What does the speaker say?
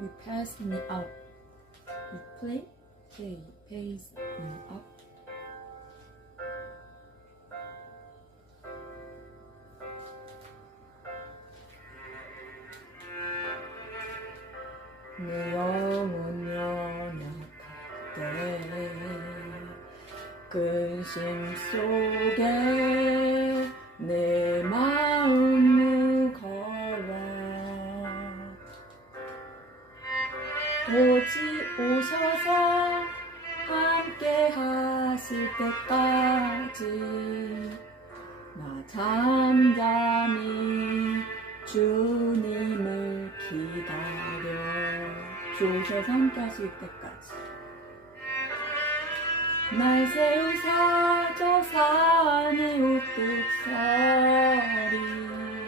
You pass me up. You play, pace me up. 내 영혼 연약할 때 근심 속에 내 마음 무거워 오셔서 함께 하실 때까지 나 잠잠히 주님을 기다려 주 오셔서 함께 하실 때까지 날 세우사 저 산의 우뚝 서리